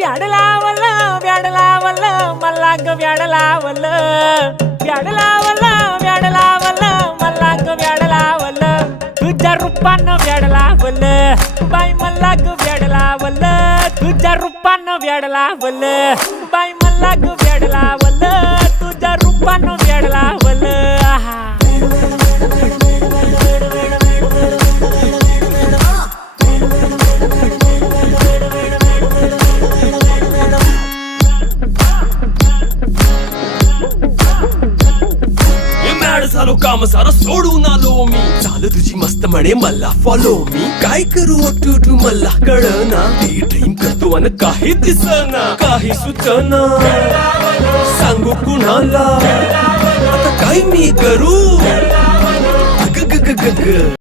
व्याड लावलं व्याड लावलं मला ग व्याड लावलं व्याड लावलं व्याड लावलं मला ग व्याड लावलं तुझ्या रूपानं व्याड लावलं बाई मला ग व्याड लावलं तुझ्या रूपानं व्याड लावलं बाई मला ग व्याड लावलं तुझ्या रूपानं व्याड लावलं आहा झालो काम सारं सोडून आलो मी चाल तुझी मस्त म्हणे मला फॉलो मी काय करू टू मला कळना ती ड्रीम करतो आणि काही दिसना काही सुचना सांगू कुणाला आता काय मी करू ग ग ग ग ग